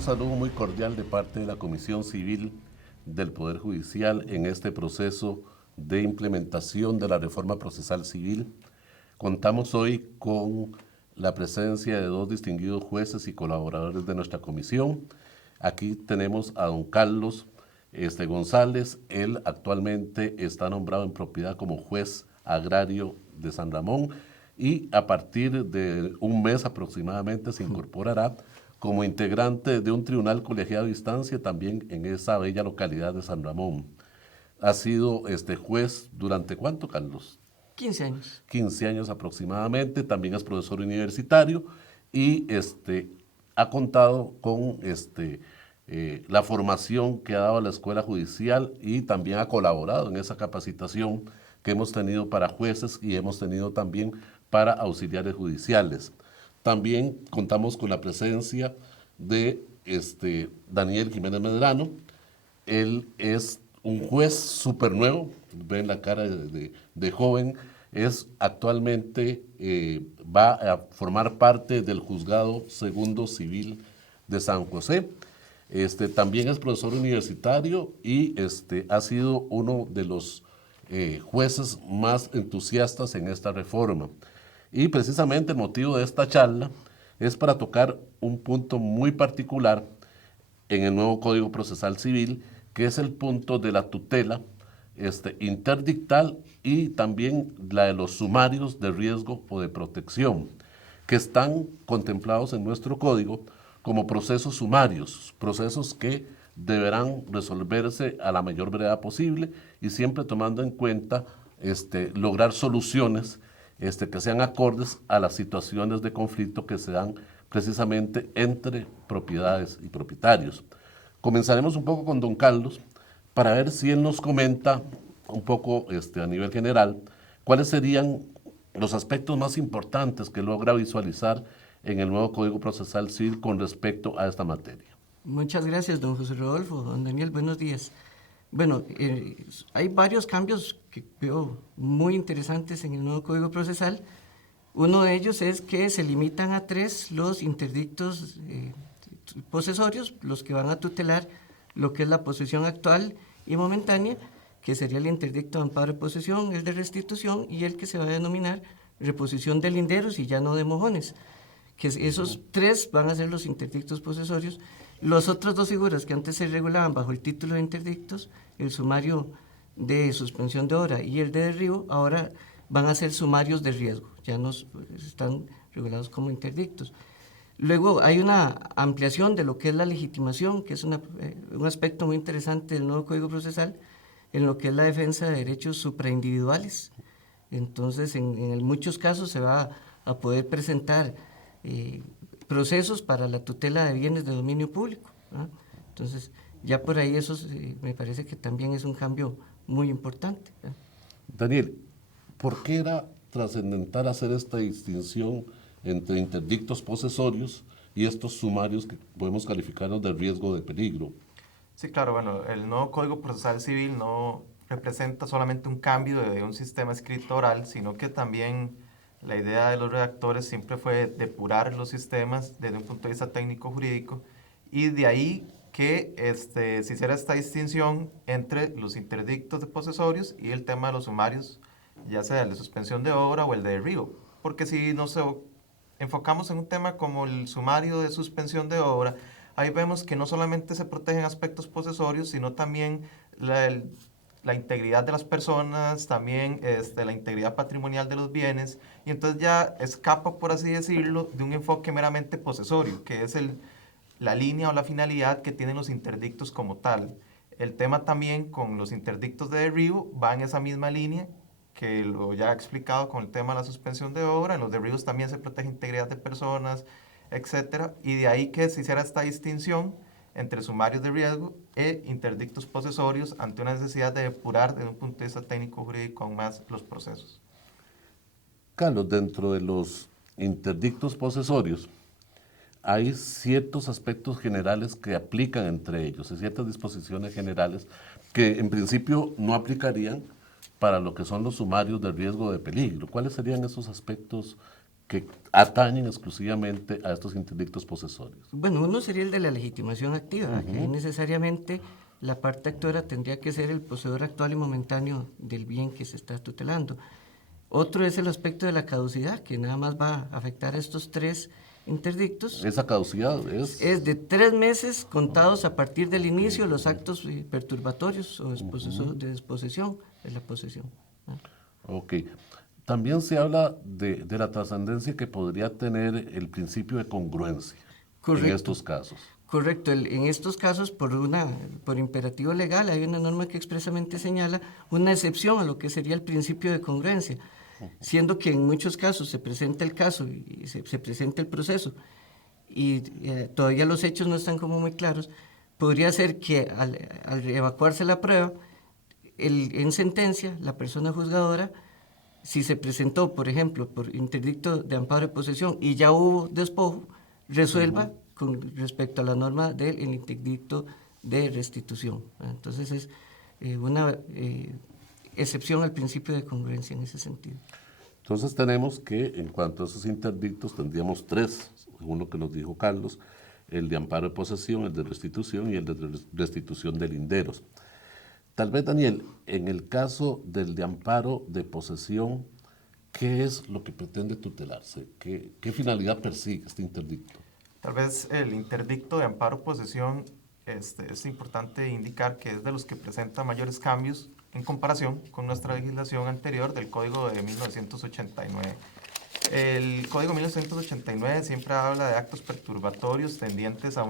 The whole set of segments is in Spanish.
un saludo muy cordial de parte de la Comisión Civil del Poder Judicial en este proceso de implementación de la reforma procesal civil. Contamos hoy con la presencia de dos distinguidos jueces y colaboradores de nuestra comisión. Aquí tenemos a don Carlos González. Él actualmente está nombrado en propiedad como juez agrario de San Ramón y a partir de un mes aproximadamente se incorporará como integrante de un tribunal colegiado de instancia también en esa bella localidad de San Ramón. Ha sido juez durante ¿cuánto, Carlos? 15 años. 15 años aproximadamente, también es profesor universitario y ha contado con la formación que ha dado la Escuela Judicial y también ha colaborado en esa capacitación que hemos tenido para jueces y hemos tenido también para auxiliares judiciales. También contamos con la presencia de Daniel Jiménez Medrano. Él es un juez súper nuevo, ven la cara de joven, actualmente va a formar parte del Juzgado Segundo Civil de San José. También es profesor universitario y ha sido uno de los jueces más entusiastas en esta reforma. Y precisamente el motivo de esta charla es para tocar un punto muy particular en el nuevo Código Procesal Civil, que es el punto de la tutela interdictal y también la de los sumarios de riesgo o de protección, que están contemplados en nuestro código como procesos sumarios, procesos que deberán resolverse a la mayor brevedad posible y siempre tomando en cuenta lograr soluciones que sean acordes a las situaciones de conflicto que se dan precisamente entre propiedades y propietarios. Comenzaremos un poco con don Carlos para ver si él nos comenta un poco a nivel general cuáles serían los aspectos más importantes que logra visualizar en el nuevo Código Procesal Civil con respecto a esta materia. Muchas gracias, don José Rodolfo. Don Daniel, buenos días. Bueno, hay varios cambios que veo muy interesantes en el nuevo Código Procesal. Uno de ellos es que se limitan a 3 los interdictos posesorios, los que van a tutelar lo que es la posesión actual y momentánea, que sería el interdicto de amparo de posesión, el de restitución y el que se va a denominar reposición de linderos y ya no de mojones, que esos 3 van a ser los interdictos posesorios. Las otras 2 figuras que antes se regulaban bajo el título de interdictos, el sumario de suspensión de obra y el de derribo, ahora van a ser sumarios de riesgo, ya no están regulados como interdictos. Luego hay una ampliación de lo que es la legitimación, que es un aspecto muy interesante del nuevo Código Procesal, en lo que es la defensa de derechos supraindividuales. Entonces, en muchos casos se va a poder presentar procesos para la tutela de bienes de dominio público, ¿no? Entonces, ya por ahí eso me parece que también es un cambio muy importante, ¿no? Daniel, ¿por qué era trascendental hacer esta distinción entre interdictos posesorios y estos sumarios que podemos calificarlos de riesgo de peligro? Sí, claro, bueno, el nuevo Código Procesal Civil no representa solamente un cambio de un sistema escrito oral, sino que también la idea de los redactores siempre fue depurar los sistemas desde un punto de vista técnico-jurídico y de ahí que se hiciera esta distinción entre los interdictos de posesorios y el tema de los sumarios, ya sea el de suspensión de obra o el de derribo. Porque si nos enfocamos en un tema como el sumario de suspensión de obra, ahí vemos que no solamente se protegen aspectos posesorios, sino también la integridad de las personas, también la integridad patrimonial de los bienes, y entonces ya escapa, por así decirlo, de un enfoque meramente posesorio, que es la línea o la finalidad que tienen los interdictos como tal. El tema también con los interdictos de derribo va en esa misma línea, que lo ya he explicado con el tema de la suspensión de obra. En los derribos también se protege integridad de personas, etcétera, y de ahí que se hiciera esta distinción entre sumarios de riesgo e interdictos posesorios ante una necesidad de depurar desde un punto de vista técnico-jurídico aún más los procesos. Carlos, dentro de los interdictos posesorios hay ciertos aspectos generales que aplican entre ellos, hay ciertas disposiciones generales que en principio no aplicarían para lo que son los sumarios de riesgo de peligro. ¿Cuáles serían esos aspectos que atañen exclusivamente a estos interdictos posesorios? Bueno, uno sería el de la legitimación activa, que necesariamente la parte actora tendría que ser el poseedor actual y momentáneo del bien que se está tutelando. Otro es el aspecto de la caducidad, que nada más va a afectar a estos 3 interdictos. Esa caducidad Es de 3 meses contados a partir del inicio de los actos perturbatorios o de desposesión de la posesión. Ok. También se habla de la trascendencia que podría tener el principio de congruencia en estos casos. Correcto, en estos casos por imperativo legal hay una norma que expresamente señala una excepción a lo que sería el principio de congruencia, siendo que en muchos casos se presenta el caso y se presenta el proceso y todavía los hechos no están como muy claros, podría ser que al evacuarse la prueba, en sentencia, la persona juzgadora, si se presentó, por ejemplo, por interdicto de amparo de posesión y ya hubo despojo, resuelva con respecto a la norma del interdicto de restitución. Entonces es una excepción al principio de congruencia en ese sentido. Entonces tenemos que, en cuanto a esos interdictos, tendríamos 3, según lo que nos dijo Carlos: el de amparo de posesión, el de restitución y el de restitución de linderos. Tal vez, Daniel, en el caso del de amparo de posesión, ¿qué es lo que pretende tutelarse? ¿Qué finalidad persigue este interdicto? Tal vez el interdicto de amparo posesión es importante indicar que es de los que presenta mayores cambios en comparación con nuestra legislación anterior del Código de 1989. El Código 1989 siempre habla de actos perturbatorios tendientes a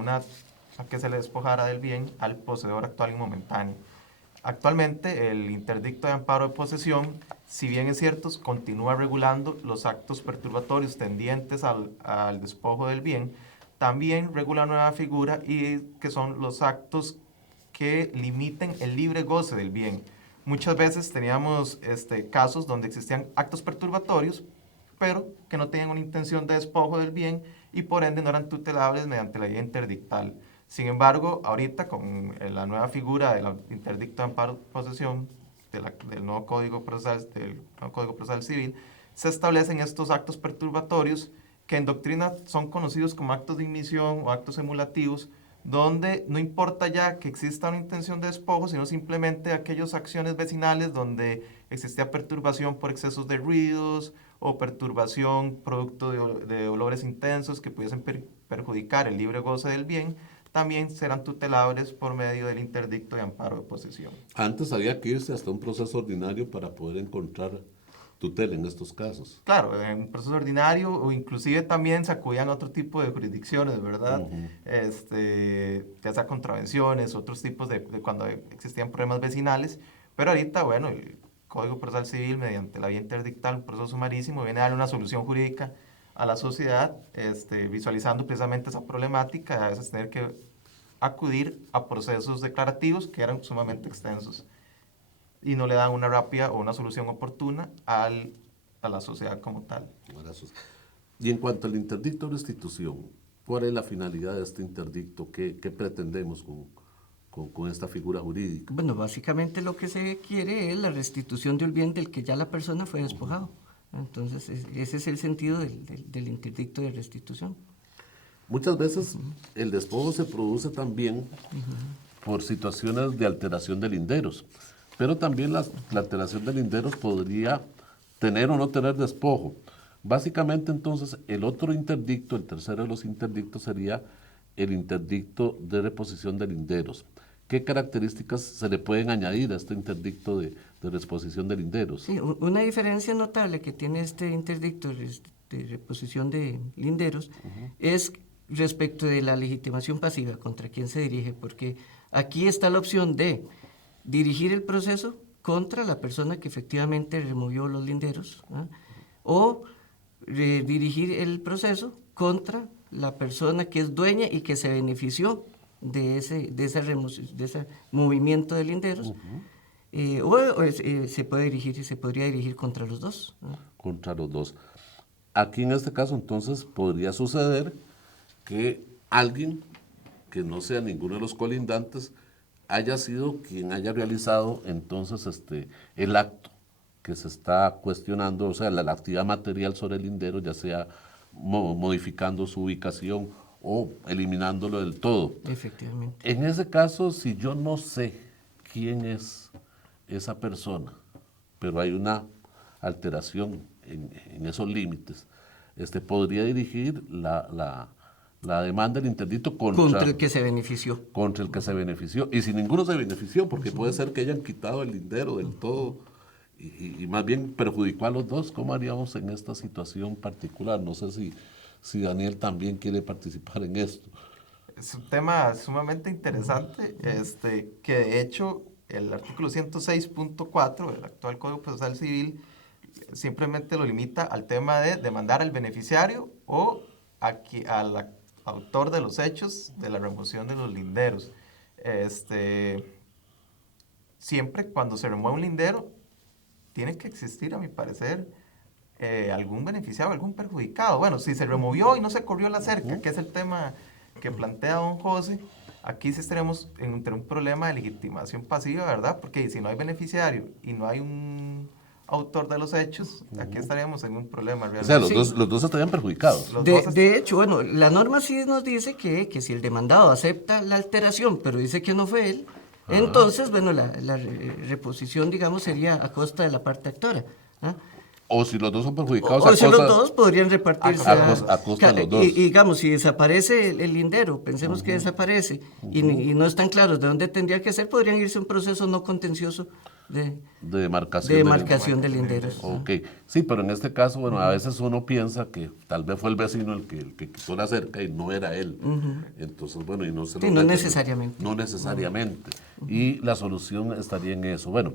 que se le despojara del bien al poseedor actual y momentáneo. Actualmente, el interdicto de amparo de posesión, si bien es cierto, continúa regulando los actos perturbatorios tendientes al despojo del bien, también regula una nueva figura y que son los actos que limiten el libre goce del bien. Muchas veces teníamos casos donde existían actos perturbatorios, pero que no tenían una intención de despojo del bien y por ende no eran tutelables mediante la vía interdictal. Sin embargo, ahorita con la nueva figura del interdicto de amparo de posesión del nuevo Código Procesal Civil, se establecen estos actos perturbatorios que en doctrina son conocidos como actos de ignición o actos emulativos, donde no importa ya que exista una intención de despojo, sino simplemente aquellas acciones vecinales donde existía perturbación por excesos de ruidos o perturbación producto de olores intensos que pudiesen perjudicar el libre goce del bien, también serán tutelables por medio del interdicto de amparo de posesión. Antes había que irse hasta un proceso ordinario para poder encontrar tutela en estos casos. Claro, en un proceso ordinario o inclusive también se acudían a otro tipo de jurisdicciones, ¿verdad? Ya sea contravenciones, otros tipos de cuando existían problemas vecinales, pero ahorita, bueno, el Código Procesal Civil mediante la vía interdictal, un proceso sumarísimo, viene a darle una solución jurídica a la sociedad, visualizando precisamente esa problemática, a veces tener que acudir a procesos declarativos que eran sumamente extensos y no le dan una rápida o una solución oportuna a la sociedad como tal. Y en cuanto al interdicto de restitución, ¿cuál es la finalidad de este interdicto? ¿Qué pretendemos con esta figura jurídica? Bueno, básicamente lo que se quiere es la restitución de un bien del que ya la persona fue despojado. Entonces, ese es el sentido del interdicto de restitución. Muchas veces el despojo se produce también por situaciones de alteración de linderos, pero también la alteración de linderos podría tener o no tener despojo. Básicamente, entonces, el otro interdicto, el tercero de los interdictos, sería el interdicto de reposición de linderos. ¿Qué características se le pueden añadir a este interdicto de reposición de linderos? Sí, una diferencia notable que tiene este interdicto de reposición de linderos es respecto de la legitimación pasiva, contra quién se dirige, porque aquí está la opción de dirigir el proceso contra la persona que efectivamente removió los linderos, ¿no? O dirigir el proceso contra la persona que es dueña y que se benefició de ese movimiento de linderos, se podría dirigir contra los dos, ¿no? Contra los dos. Aquí en este caso entonces podría suceder que alguien que no sea ninguno de los colindantes haya sido quien haya realizado entonces el acto que se está cuestionando, o sea, la actividad material sobre el lindero, ya sea modificando su ubicación o eliminándolo del todo. Efectivamente. En ese caso, si yo no sé quién es esa persona, pero hay una alteración en esos límites, podría dirigir la demanda del interdicto Contra el que se benefició. contra el que se benefició. Y si ninguno se benefició, porque puede ser que hayan quitado el lindero del todo y más bien perjudicó a los dos, ¿cómo haríamos en esta situación particular? No sé si Daniel también quiere participar en esto. Es un tema sumamente interesante, que de hecho el artículo 106.4 del actual Código Procesal Civil simplemente lo limita al tema de demandar al beneficiario o al autor de los hechos de la remoción de los linderos. Siempre cuando se remueve un lindero, tiene que existir, a mi parecer, algún beneficiado, algún perjudicado. Bueno, si se removió y no se corrió la cerca, que es el tema que plantea don José, aquí sí estaremos entre un problema de legitimación pasiva, ¿verdad? Porque si no hay beneficiario y no hay un autor de los hechos, aquí estaríamos en un problema O sea, realmente. los dos estarían perjudicados. De hecho, bueno, la norma sí nos dice que si el demandado acepta la alteración, pero dice que no fue él, entonces, bueno, la reposición, digamos, sería a costa de la parte actora. ¿Ah? O si los dos son perjudicados O si los dos podrían repartirse a costa de los dos. y digamos, si desaparece el lindero, pensemos que desaparece y no están claros de dónde tendría que ser, podrían irse a un proceso no contencioso de demarcación de linderos. Ok, sí, pero en este caso, bueno, a veces uno piensa que tal vez fue el vecino el que quitó la cerca y no era él. Entonces, bueno, y no se lo Sí, no meten, necesariamente. No necesariamente. Y la solución estaría en eso. Bueno,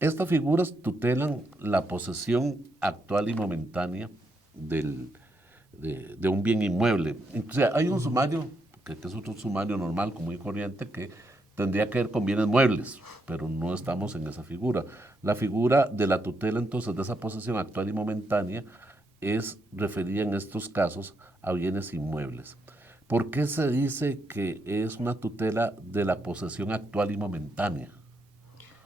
estas figuras tutelan la posesión actual y momentánea de un bien inmueble. O sea, hay un sumario, que es otro sumario normal, común y corriente, que tendría que ver con bienes muebles, pero no estamos en esa figura. La figura de la tutela, entonces, de esa posesión actual y momentánea, es referida en estos casos a bienes inmuebles. ¿Por qué se dice que es una tutela de la posesión actual y momentánea?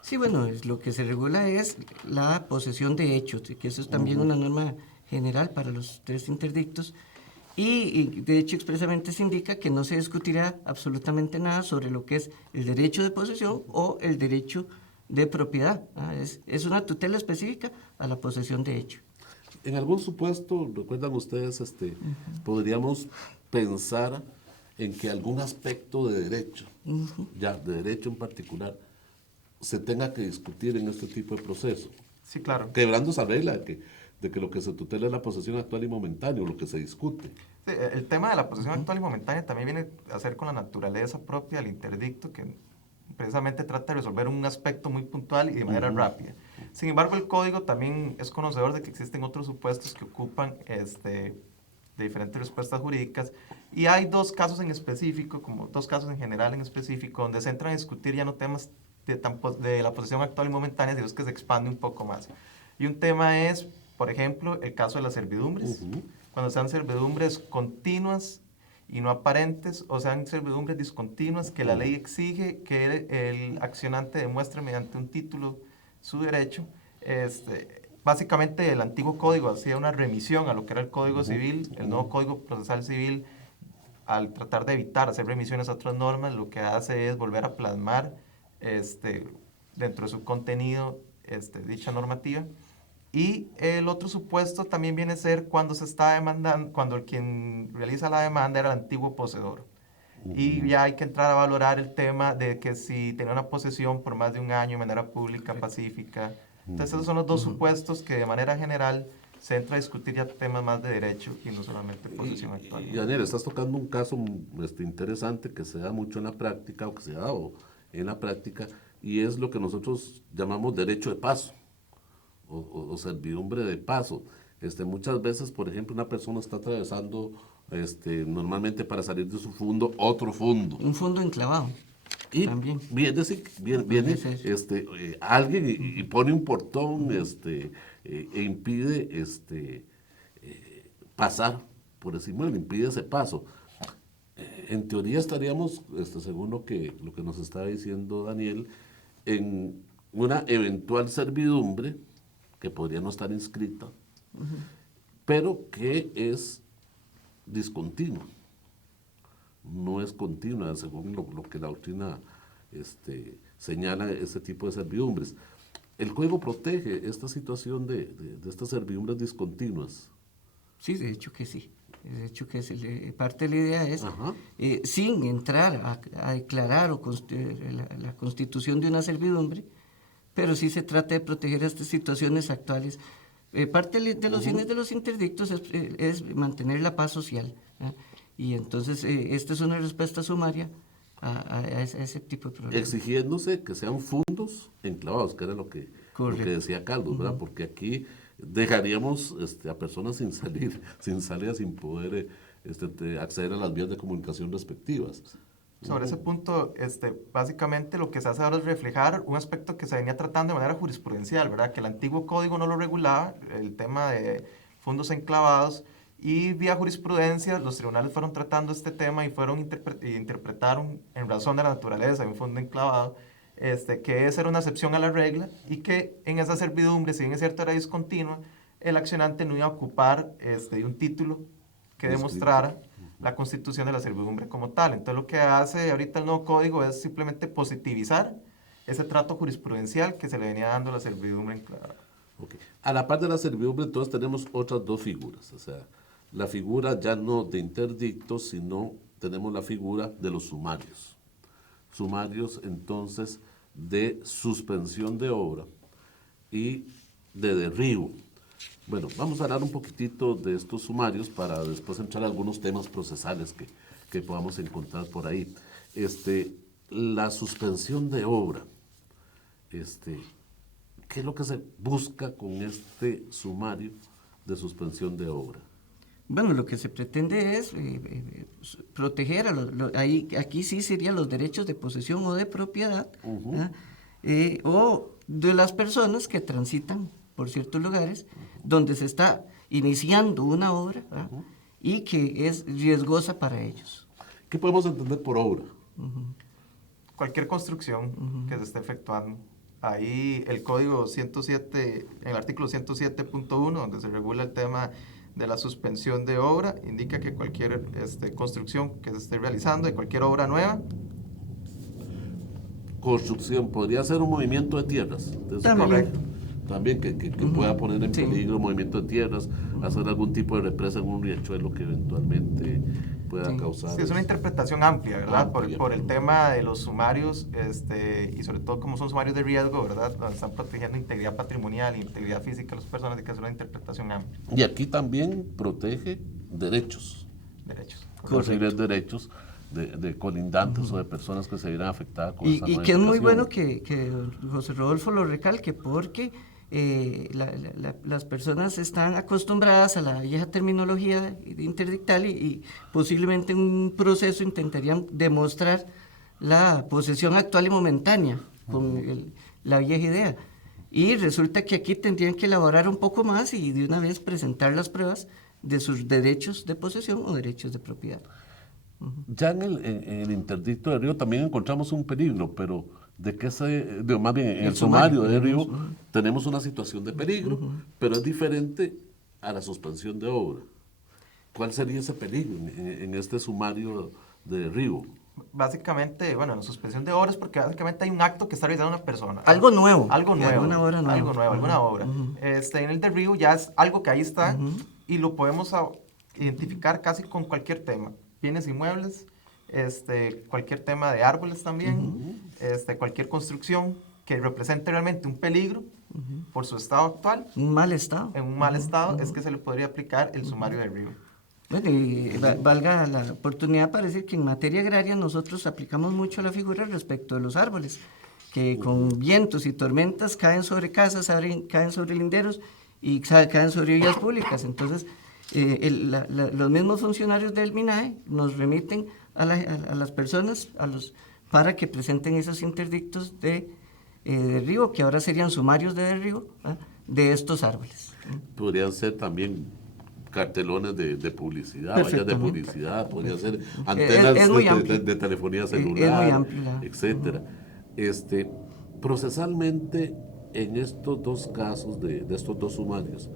Sí, bueno, lo que se regula es la posesión de hechos, que eso es también una norma general para los tres interdictos, y de hecho expresamente se indica que no se discutirá absolutamente nada sobre lo que es el derecho de posesión o el derecho de propiedad. Es una tutela específica a la posesión de hecho. En algún supuesto, recuerdan ustedes, podríamos pensar en que algún aspecto de derecho, ya de derecho en particular, se tenga que discutir en este tipo de proceso. Sí, claro. Quebrando esa regla de que lo que se tutela es la posesión actual y momentánea, lo que se discute. Sí, el tema de la posesión actual y momentánea también viene a ser con la naturaleza propia del interdicto, que precisamente trata de resolver un aspecto muy puntual y de manera rápida. Sin embargo, el código también es conocedor de que existen otros supuestos que ocupan de diferentes respuestas jurídicas, y hay dos casos en específico, como dos casos en general en específico, donde se entran a discutir ya no temas de la posesión actual y momentánea, sino es que se expande un poco más. Y un tema es, por ejemplo, el caso de las servidumbres. Cuando sean servidumbres continuas y no aparentes, o sean servidumbres discontinuas que la ley exige que el accionante demuestre mediante un título su derecho. Básicamente el antiguo código hacía una remisión a lo que era el Código Civil. El nuevo Código Procesal Civil, al tratar de evitar hacer remisiones a otras normas, lo que hace es volver a plasmar dentro de su contenido dicha normativa. Y el otro supuesto también viene a ser cuando se está demandando, cuando el quien realiza la demanda era el antiguo poseedor. Y ya hay que entrar a valorar el tema de que si tenía una posesión por más de un año de manera pública, pacífica. Entonces esos son los dos supuestos que de manera general se entra a discutir ya temas más de derecho y no solamente posesión actual. Y Daniel, estás tocando un caso interesante que se da mucho en la práctica, o que se ha dado en la práctica, y es lo que nosotros llamamos derecho de paso o servidumbre de paso. Muchas veces, por ejemplo, una persona está atravesando normalmente para salir de su fondo otro fondo. Un fondo enclavado. Y también. viene alguien y pone un portón e impide pasar por ese inmueble, impide ese paso. En teoría estaríamos, según lo que nos está diciendo Daniel, en una eventual servidumbre que podría no estar inscrita, pero que es discontinua. No es continua, según lo que la doctrina señala ese tipo de servidumbres. ¿El código protege esta situación de estas servidumbres discontinuas? Sí, de hecho que sí. De hecho que parte de la idea es, Ajá. sin entrar a declarar la constitución de una servidumbre, pero sí se trata de proteger estas situaciones actuales. Parte de los fines de los interdictos es mantener la paz social, ¿eh? Y entonces esta es una respuesta sumaria a ese tipo de problemas. Exigiéndose que sean fundos enclavados, que era lo que decía Carlos, ¿verdad? Porque aquí dejaríamos a personas sin poder acceder a las vías de comunicación respectivas. Sobre ese punto, básicamente lo que se hace ahora es reflejar un aspecto que se venía tratando de manera jurisprudencial, ¿verdad? Que el antiguo código no lo regulaba, el tema de fondos enclavados, y vía jurisprudencia los tribunales fueron tratando este tema y interpretaron en razón de la naturaleza de un fondo enclavado, que esa era una excepción a la regla y que en esa servidumbre, si bien es cierto era discontinua, el accionante no iba a ocupar un título que demostrara la constitución de la servidumbre como tal. Entonces lo que hace ahorita el nuevo código es simplemente positivizar ese trato jurisprudencial que se le venía dando a la servidumbre enclavada. Okay. A la par de la servidumbre, entonces tenemos otras dos figuras, o sea, la figura ya no de interdicto, sino tenemos la figura de los sumarios. Sumarios, entonces, de suspensión de obra y de derribo. Bueno, vamos a hablar un poquitito de estos sumarios para después entrar a algunos temas procesales que podamos encontrar por ahí. La suspensión de obra, ¿qué es lo que se busca con este sumario de suspensión de obra? Bueno, lo que se pretende es proteger aquí sí serían los derechos de posesión o de propiedad, o de las personas que transitan por ciertos lugares donde se está iniciando una obra, y que es riesgosa para ellos. ¿Qué podemos entender por obra? Cualquier construcción que se esté efectuando. Ahí el código 107, en el artículo 107.1, donde se regula el tema de la suspensión de obra, indica que cualquier construcción que se esté realizando, de cualquier obra nueva. Construcción, podría ser un movimiento de tierras. Correcto. También que pueda poner en peligro movimiento de tierras, hacer algún tipo de represa en un riachuelo que eventualmente pueda causar. Sí, es una interpretación amplia, ¿verdad? Amplia. Por el tema de los sumarios, y sobre todo como son sumarios de riesgo, ¿verdad? Donde están protegiendo integridad patrimonial e integridad física de las personas, hay que hacer una interpretación amplia. Y aquí también protege derechos. Derechos. Posibles derechos de colindantes o de personas que se vieran afectadas con esa Y que es muy modificación. bueno que José Rodolfo lo recalque, porque las personas están acostumbradas a la vieja terminología interdictal y posiblemente en un proceso intentarían demostrar la posesión actual y momentánea con la vieja idea. Y resulta que aquí tendrían que elaborar un poco más y de una vez presentar las pruebas de sus derechos de posesión o derechos de propiedad. Ya en el interdicto de Río también encontramos un peligro, pero más bien en el sumario de Río tenemos una situación de peligro, pero es diferente a la suspensión de obra. ¿Cuál sería ese peligro en este sumario de Río? Básicamente, bueno, la suspensión de obra es porque básicamente hay un acto que está realizando una persona. Algo nuevo. Algo nuevo. Alguna obra nueva. Algo nuevo, alguna obra. En el derribo ya es algo que ahí está y lo podemos identificar casi con cualquier tema. Bienes inmuebles, cualquier tema de árboles también, cualquier construcción que represente realmente un peligro por su estado actual. Un mal estado. En un mal estado es que se le podría aplicar el sumario de derribo. Bueno, y valga la oportunidad para decir que en materia agraria nosotros aplicamos mucho la figura respecto de los árboles, que con vientos y tormentas caen sobre casas, caen sobre linderos y caen sobre vías públicas. Entonces, los mismos funcionarios del MINAE nos remiten a las personas para que presenten esos interdictos de derribo, que ahora serían sumarios de derribo, de estos árboles. Podrían ser también cartelones de publicidad, vallas de publicidad, podrían ser antenas de telefonía celular, es muy amplio, etcétera. Procesalmente, en estos dos casos de estos dos sumarios,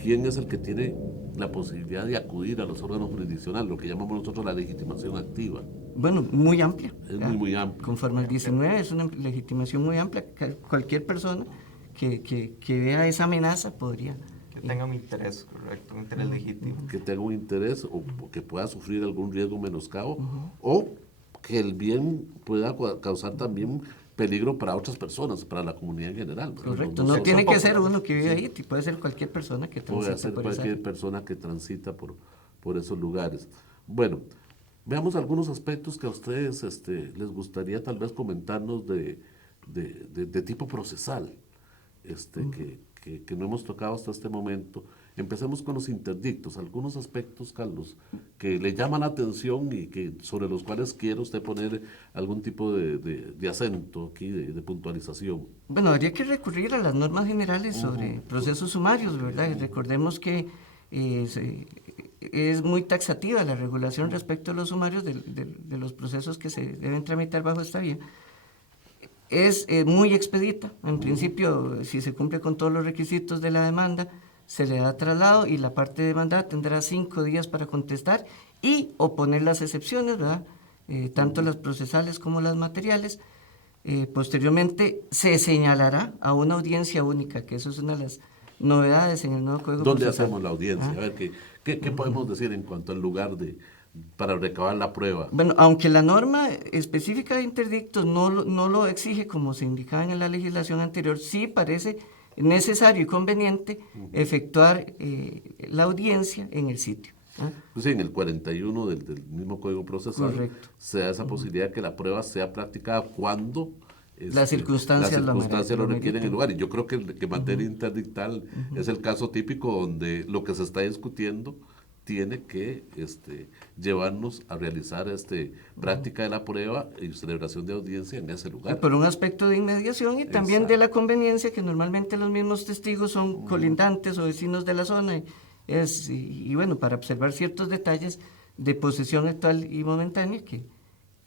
¿quién es el que tiene la posibilidad de acudir a los órganos jurisdiccionales, lo que llamamos nosotros la legitimación activa? Bueno, muy amplia. Es muy amplio. Conforme al 19 es una legitimación muy amplia. Cualquier persona que vea esa amenaza podría... Que tenga un interés, correcto, un interés legítimo. Que tenga un interés o que pueda sufrir algún riesgo o menoscabo, o que el bien pueda causar también peligro para otras personas, para la comunidad en general. Correcto, no tiene que ser uno que vive ahí, puede ser cualquier persona que transita puede ser por esa cualquier persona que transita por esos lugares. Bueno, veamos algunos aspectos que a ustedes les gustaría tal vez comentarnos de tipo procesal, que no hemos tocado hasta este momento. Empecemos con los interdictos, algunos aspectos, Carlos, que le llaman la atención y sobre los cuales quiere usted poner algún tipo de acento aquí, de puntualización. Bueno, habría que recurrir a las normas generales sobre procesos sumarios, ¿verdad? Recordemos que es muy taxativa la regulación respecto a los sumarios de los procesos que se deben tramitar bajo esta vía. Es muy expedita. En principio, si se cumple con todos los requisitos de la demanda, se le da traslado y la parte demandada tendrá 5 días para contestar y oponer las excepciones, ¿verdad? Tanto las procesales como las materiales. Posteriormente se señalará a una audiencia única, que eso es una de las novedades en el nuevo Código ¿Dónde Procesal. hacemos la audiencia? A ver, ¿qué podemos decir en cuanto al lugar para recabar la prueba? Bueno, aunque la norma específica de interdictos no lo exige como se indicaba en la legislación anterior, sí parece necesario y conveniente efectuar la audiencia en el sitio. Pues sí, en el 41 del mismo Código Procesal Correcto. se da esa posibilidad de que la prueba sea practicada cuando Las circunstancias lo lo requieren en el ameritan. lugar. Y yo creo que en materia interdictal es el caso típico donde lo que se está discutiendo tiene que llevarnos a realizar práctica de la prueba y celebración de audiencia en ese lugar. Por un aspecto de inmediación y también de la conveniencia, que normalmente los mismos testigos son colindantes o vecinos de la zona. Y bueno, para observar ciertos detalles de posesión actual y momentánea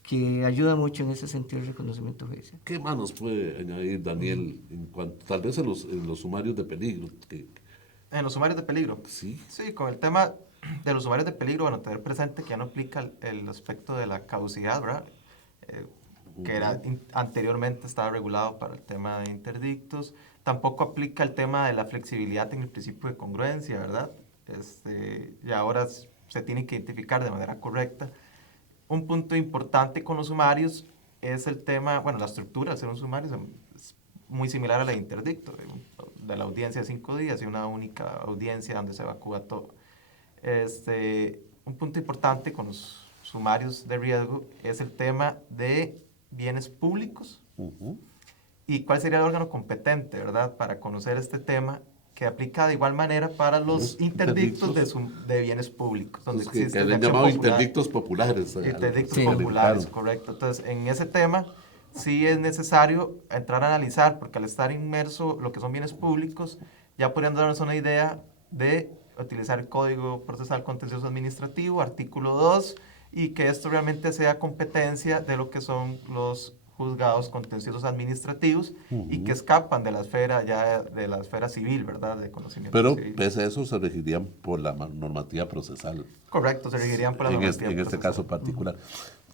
que ayuda mucho en ese sentido el reconocimiento judicial. ¿Qué más nos puede añadir, Daniel, en cuanto, tal vez en los sumarios de peligro? En los sumarios de peligro. Sí. Sí, con el tema de los sumarios de peligro, bueno, tener presente que ya no aplica el aspecto de la caducidad, ¿verdad? Que anteriormente estaba regulado para el tema de interdictos. Tampoco aplica el tema de la flexibilidad en el principio de congruencia, ¿verdad? Y ahora se tiene que identificar de manera correcta. Un punto importante con los sumarios es el tema, bueno, la estructura de hacer un sumario es muy similar a la de interdicto, de la audiencia de 5 días y una única audiencia donde se evacúa todo. Un punto importante con los sumarios de riesgo es el tema de bienes públicos y cuál sería el órgano competente, ¿verdad?, para conocer este tema, que aplica de igual manera para los interdictos de bienes públicos, donde que existe han la acción llamado popular. interdictos populares. Interdictos Sí. populares, correcto. Entonces, en ese tema sí es necesario entrar a analizar, porque al estar inmerso lo que son bienes públicos, ya podrían darnos una idea de utilizar el Código Procesal Contencioso Administrativo, artículo 2, y que esto realmente sea competencia de lo que son los juzgados contenciosos administrativos y que escapan de la esfera civil, ¿verdad?, de conocimiento Pero civil. pese a eso se regirían por la normativa procesal. Correcto, se regirían por la normativa En este procesal. caso particular.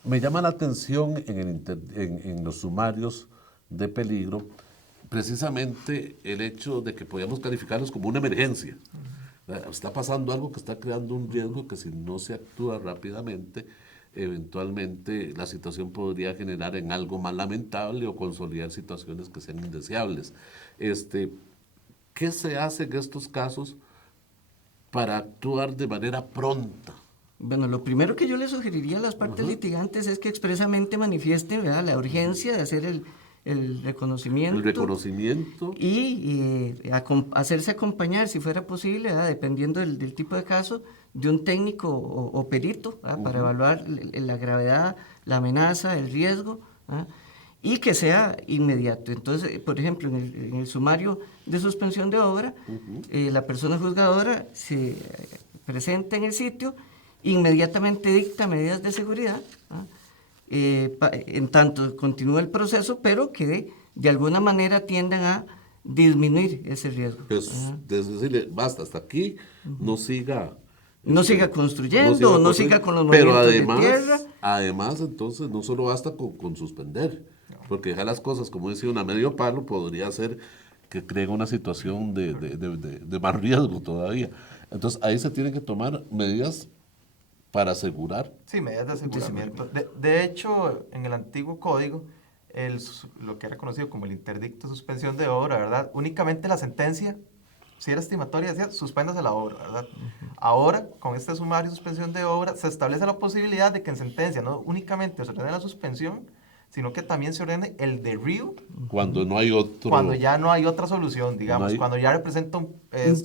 Me llama la atención en los sumarios de peligro precisamente el hecho de que podíamos calificarlos como una emergencia. Está pasando algo que está creando un riesgo que si no se actúa rápidamente, eventualmente la situación podría generar en algo más lamentable o consolidar situaciones que sean indeseables. ¿Qué se hace en estos casos para actuar de manera pronta? Bueno, lo primero que yo le sugeriría a las partes litigantes es que expresamente manifiesten, ¿verdad?, la urgencia de hacer el reconocimiento. El reconocimiento. Y hacerse acompañar, si fuera posible, ¿verdad?, dependiendo del tipo de caso, de un técnico o perito, ¿verdad?, para evaluar la gravedad, la amenaza, el riesgo, ¿verdad?, y que sea inmediato. Entonces, por ejemplo, en el sumario de suspensión de obra, la persona juzgadora se presenta en el sitio, inmediatamente dicta medidas de seguridad, ¿verdad?, en tanto continúa el proceso, pero que de alguna manera tiendan a disminuir ese riesgo. Pues, decirle, basta, hasta aquí, no siga. No siga construyendo, o no siga con los pero movimientos de tierra. además, entonces, no solo basta con suspender, porque dejar las cosas, como decía, a medio palo podría ser que cree una situación de más riesgo todavía. Entonces, ahí se tienen que tomar medidas para asegurar. Sí, medidas de aseguramiento. De hecho, en el antiguo código, lo que era conocido como el interdicto de suspensión de obra, ¿verdad? Únicamente la sentencia, si era estimatoria, decía, suspéndase la obra, ¿verdad? Ahora, con este sumario de suspensión de obra, se establece la posibilidad de que en sentencia no únicamente se ordene la suspensión, sino que también se ordene el derribo. Cuando no hay otro. Cuando ya no hay otra solución, digamos, cuando ya representa un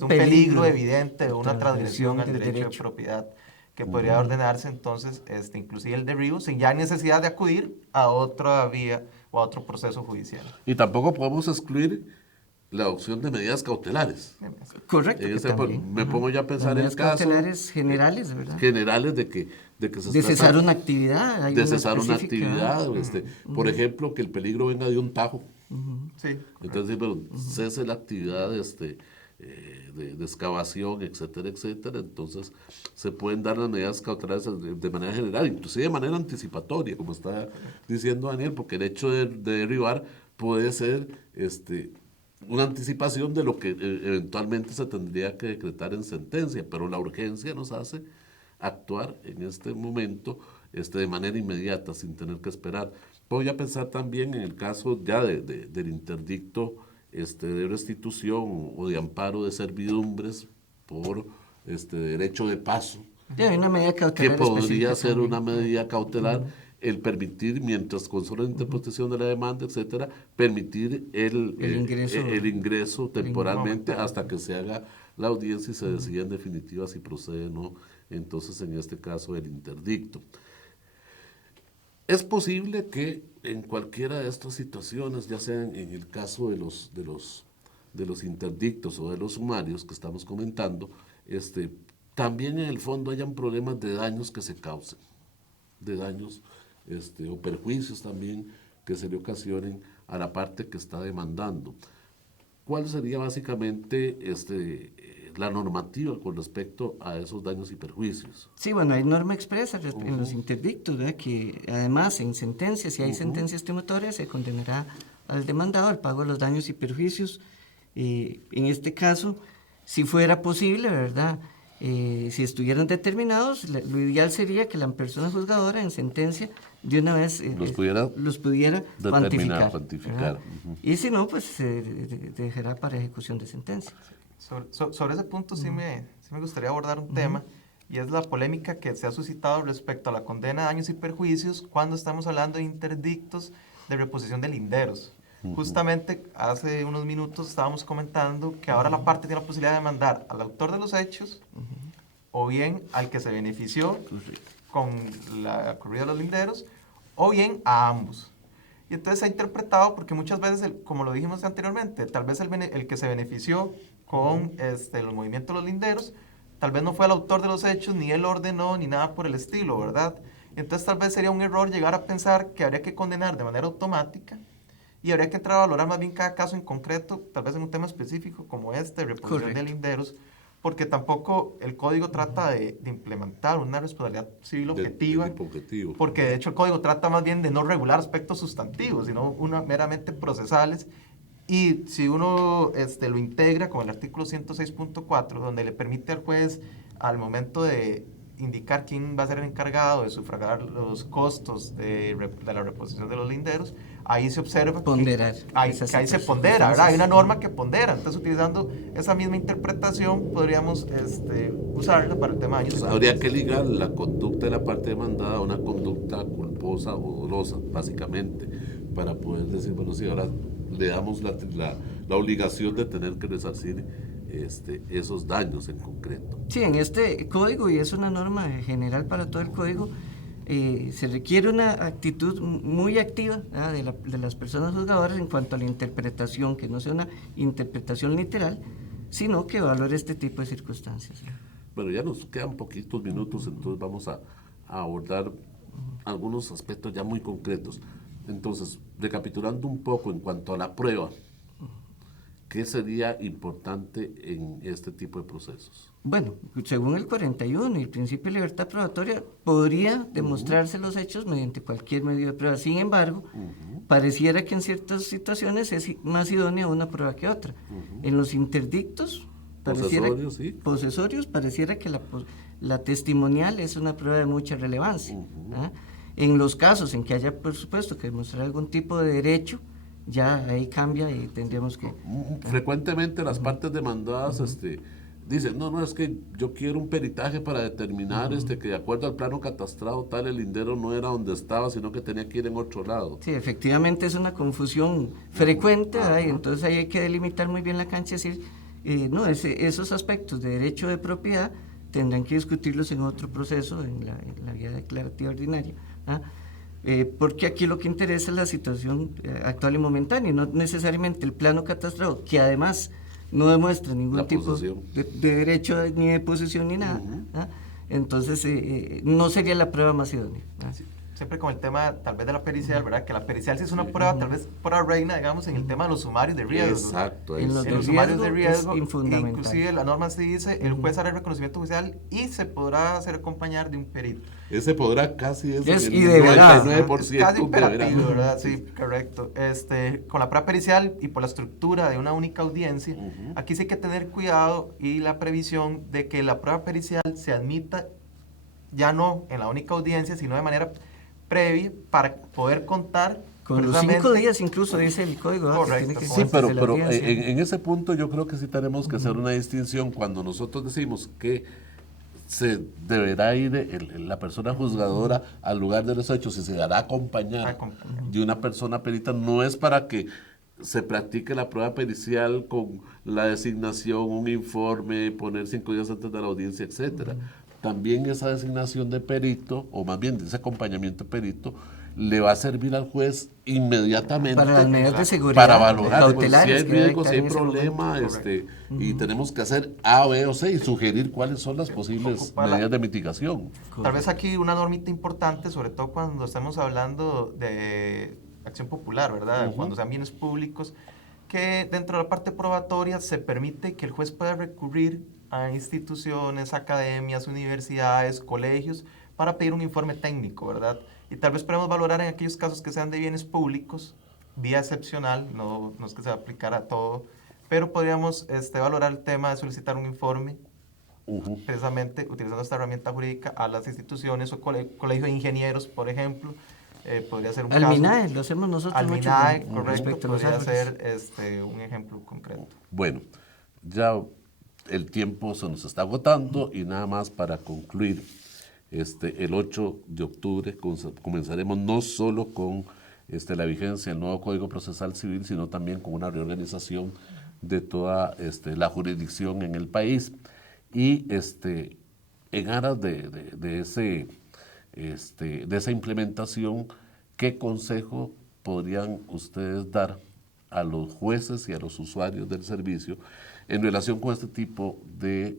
peligro evidente, una transgresión al derecho de propiedad que podría ordenarse, entonces, inclusive el derribo, sin ya necesidad de acudir a otra vía o a otro proceso judicial. Y tampoco podemos excluir la opción de medidas cautelares. Correcto. Me pongo ya a pensar en medidas casos cautelares generales, ¿verdad? generales de que se De cesar una actividad. Hay de cesar una actividad, por ejemplo, que el peligro venga de un tajo. Sí, entonces, pero cese la actividad de excavación, etcétera, etcétera. Entonces, se pueden dar las medidas cautelares de manera general, inclusive de manera anticipatoria, como está diciendo Daniel, porque el hecho de derribar puede ser una anticipación de lo que eventualmente se tendría que decretar en sentencia, pero la urgencia nos hace actuar en este momento de manera inmediata, sin tener que esperar. Voy a pensar también en el caso ya del interdicto de restitución o de amparo de servidumbres por derecho de paso, Hay una medida que cautelar podría ser también. una medida cautelar, el permitir, mientras consola la interpretación de la demanda, etcétera, permitir el ingreso temporalmente hasta que se haga la audiencia y se decida en definitiva si procede o no, entonces en este caso el interdicto. Es posible que en cualquiera de estas situaciones, ya sea en el caso de los interdictos o de los sumarios que estamos comentando, también en el fondo hayan problemas de daños que se causen, de daños o perjuicios también que se le ocasionen a la parte que está demandando. ¿Cuál sería básicamente la normativa con respecto a esos daños y perjuicios? Sí, bueno, hay norma expresa en los interdictos, ¿verdad? Que además en sentencias, si hay sentencia estimatoria, se condenará al demandado al pago de los daños y perjuicios. En este caso, si fuera posible, ¿verdad? Si estuvieran determinados, lo ideal sería que la persona juzgadora en sentencia de una vez los pudiera cuantificar. Y si no, pues se dejará para ejecución de sentencia. Sobre ese punto sí me gustaría abordar un tema, y es la polémica que se ha suscitado respecto a la condena de daños y perjuicios cuando estamos hablando de interdictos de reposición de linderos. Justamente hace unos minutos estábamos comentando que ahora la parte tiene la posibilidad de demandar al autor de los hechos o bien al que se benefició con la corrida de los linderos o bien a ambos. Y entonces se ha interpretado porque muchas veces, como lo dijimos anteriormente, tal vez el que se benefició con los movimientos de los linderos, tal vez no fue el autor de los hechos, ni él ordenó, ni nada por el estilo, ¿verdad? Entonces tal vez sería un error llegar a pensar que habría que condenar de manera automática y habría que entrar a valorar más bien cada caso en concreto, tal vez en un tema específico como reposición de linderos, porque tampoco el código trata de implementar una responsabilidad civil objetiva, porque de hecho el código trata más bien de no regular aspectos sustantivos, sino meramente procesales. Y si uno lo integra con el artículo 106.4, donde le permite al juez, al momento de indicar quién va a ser el encargado de sufragar los costos de la reposición de los linderos, ahí se observa ponderar que ahí se pondera, ¿verdad? Hay una norma que pondera. Entonces, utilizando esa misma interpretación, podríamos usarla para el tema de daños. Habría que ligar la conducta de la parte demandada a una conducta culposa o dolosa, básicamente, para poder decir, bueno, sí, ahora le damos la obligación de tener que resarcir esos daños en concreto. Sí, en este código, y es una norma general para todo el código, se requiere una actitud muy activa de las personas juzgadoras en cuanto a la interpretación, que no sea una interpretación literal, sino que valore este tipo de circunstancias. Bueno, ya nos quedan poquitos minutos, entonces vamos a abordar algunos aspectos ya muy concretos. Entonces, recapitulando un poco en cuanto a la prueba, ¿qué sería importante en este tipo de procesos? Bueno, según el 41 y el principio de libertad probatoria, podría demostrarse los hechos mediante cualquier medio de prueba. Sin embargo, pareciera que en ciertas situaciones es más idónea una prueba que otra. En los interdictos, Posesorios, sí. posesorios, pareciera que la testimonial es una prueba de mucha relevancia. ¿Ah? En los casos en que haya, por supuesto, que demostrar algún tipo de derecho, ya ahí cambia y tendríamos que... Frecuentemente las partes demandadas dicen, no, es que yo quiero un peritaje para determinar que de acuerdo al plano catastrado tal el lindero no era donde estaba, sino que tenía que ir en otro lado. Sí, efectivamente es una confusión frecuente, y entonces ahí hay que delimitar muy bien la cancha y decir, no, esos aspectos de derecho de propiedad tendrán que discutirlos en otro proceso, en la vía declarativa ordinaria. ¿Ah? Porque aquí lo que interesa es la situación actual y momentánea, y no necesariamente el plano catastrado, que además no demuestra ningún La tipo posesión. de derecho ni de posesión ni nada. ¿Ah? Entonces, no sería la prueba más idónea. ¿Ah? Sí, siempre con el tema tal vez de la pericial, ¿verdad? Que la pericial sí es una prueba tal vez prueba reina, digamos, en el tema de los sumarios de riesgo. Exacto. En los En los sumarios de riesgo riesgo, es infundamental. inclusive la norma sí dice, el juez hará el reconocimiento judicial y se podrá hacer acompañar de un perito. Ese podrá casi es Y el deberá. 99% Es casi imperativo, deberá. ¿verdad? Sí, correcto. Con la prueba pericial y por la estructura de una única audiencia, aquí sí hay que tener cuidado y la previsión de que la prueba pericial se admita ya no en la única audiencia, sino de manera previa para poder contar Con los precisamente- 5 días incluso dice el código. ¿Ah? Que Correcto. tiene que Sí, constar de la pero audiencia. en ese punto yo creo que sí tenemos que hacer una distinción cuando nosotros decimos que se deberá ir la persona juzgadora al lugar de los hechos y se dará acompañar Acompañar. de una persona perita, no es para que se practique la prueba pericial con la designación, un informe, poner 5 días antes de la audiencia, etcétera. También esa designación de perito, o más bien de ese acompañamiento perito, le va a servir al juez inmediatamente Para las medidas de seguridad para valorar pues, si cautelares hay que debe riesgo, si hay dictar en ese problema, momento. y tenemos que hacer A, B o C y sugerir cuáles son las posibles Ocupa la- medidas de mitigación. Tal vez aquí una normita importante, sobre todo cuando estamos hablando de acción popular, ¿verdad? Cuando sean bienes públicos, que dentro de la parte probatoria se permite que el juez pueda recurrir a instituciones, academias, universidades, colegios, para pedir un informe técnico, ¿verdad? Y tal vez podemos valorar en aquellos casos que sean de bienes públicos, vía excepcional, no es que se va a aplicar a todo, pero podríamos valorar el tema de solicitar un informe precisamente utilizando esta herramienta jurídica a las instituciones o colegio de ingenieros, por ejemplo, podría ser un Al caso. MINAE, lo hacemos nosotros Al mucho MINAE, con correcto, respecto a los podría árboles. ser un ejemplo concreto. Bueno, ya el tiempo se nos está agotando y nada más para concluir, el 8 de octubre comenzaremos no solo con la vigencia del nuevo Código Procesal Civil, sino también con una reorganización de toda la jurisdicción en el país. Y en aras de esa implementación, ¿qué consejo podrían ustedes dar a los jueces y a los usuarios del servicio en relación con este tipo de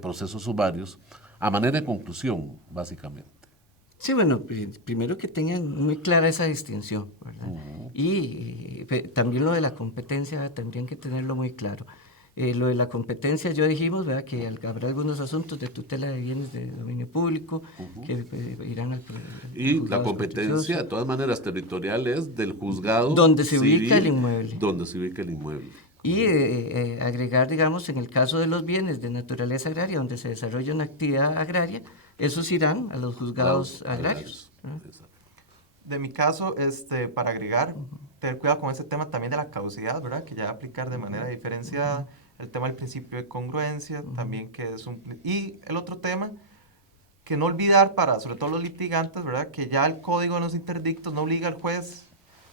procesos sumarios, a manera de conclusión, básicamente? Sí, bueno, primero que tengan muy clara esa distinción, ¿verdad? Y también lo de la competencia tendrían que tenerlo muy claro. Lo de la competencia, yo dijimos, ¿verdad?, que habrá algunos asuntos de tutela de bienes de dominio público que irán al Y la juzgados competencia, de contenciosos, todas maneras, territorial es del juzgado donde se civil, ubica el inmueble. donde se ubica el inmueble. Y agregar, digamos, en el caso de los bienes de naturaleza agraria, donde se desarrolla una actividad agraria, esos irán a los juzgados agrarios. ¿Verdad? Exacto. De mi caso, para agregar, tener cuidado con ese tema también de la caducidad, ¿verdad? Que ya aplicar de manera diferenciada, el tema del principio de congruencia, también que es un... Y el otro tema, que no olvidar para, sobre todo los litigantes, ¿verdad? Que ya el código de los interdictos no obliga al juez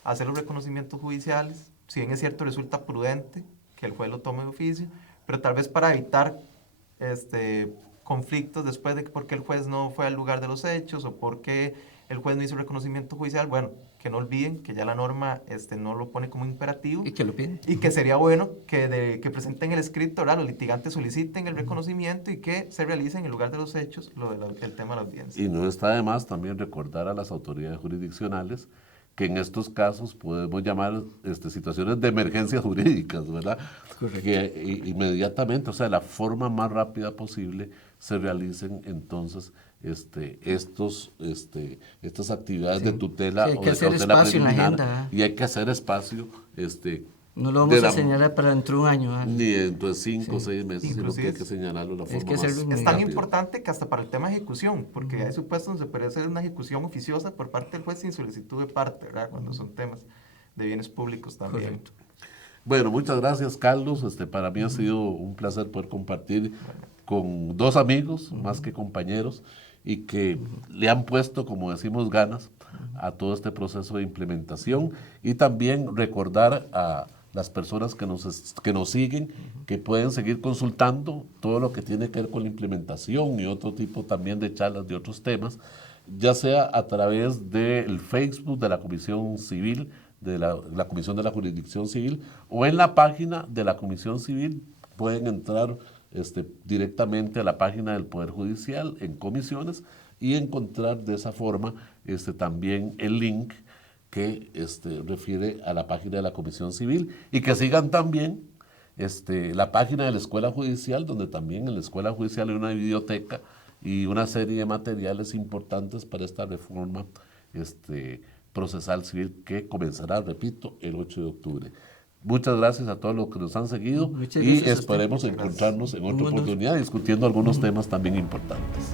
a hacer los reconocimientos judiciales, si bien es cierto resulta prudente que el juez lo tome de oficio, pero tal vez para evitar conflictos después de que por qué el juez no fue al lugar de los hechos o por qué el juez no hizo reconocimiento judicial, bueno, que que no olviden que ya la norma no lo pone como imperativo. Y que lo piden. Y que sería bueno que presenten el escrito, ¿verdad? Los litigantes soliciten el reconocimiento y que se realice en el lugar de los hechos el tema de la audiencia. Y no está de más también recordar a las autoridades jurisdiccionales que en estos casos podemos llamar situaciones de emergencias jurídicas, ¿verdad? Correcto. Que inmediatamente, o sea, la forma más rápida posible, se realicen entonces estas actividades de tutela Sí, hay o que de hacer cautela espacio en la preliminar, agenda. y hay que hacer espacio No lo vamos a señalar para dentro de un año. ni dentro de 5 o 6 meses, sino Inclusive que hay que señalarlo de la forma que hacerlo más Es tan rápida. importante que hasta para el tema de ejecución, porque hay supuestos donde se puede hacer una ejecución oficiosa por parte del juez sin solicitud de parte, ¿verdad? Cuando son temas de bienes públicos también. Correcto. Bueno, muchas gracias, Carlos. Para mí ha sido un placer poder compartir con dos amigos, más que compañeros, y que le han puesto, como decimos, ganas a todo este proceso de implementación, y también recordar a las personas que nos siguen que pueden seguir consultando todo lo que tiene que ver con la implementación y otro tipo también de charlas de otros temas, ya sea a través del Facebook de la Comisión Civil, de la Comisión de la Jurisdicción Civil, o en la página de la Comisión Civil. Pueden entrar directamente a la página del Poder Judicial en comisiones y encontrar de esa forma también el link que refiere a la página de la Comisión Civil, y que sigan también la página de la Escuela Judicial, donde también en la Escuela Judicial hay una biblioteca y una serie de materiales importantes para esta reforma procesal civil que comenzará, repito, el 8 de octubre. Muchas gracias a todos los que nos han seguido, Muchas y gracias a usted. esperemos Muchas encontrarnos en Un otra honor. oportunidad discutiendo algunos temas también importantes.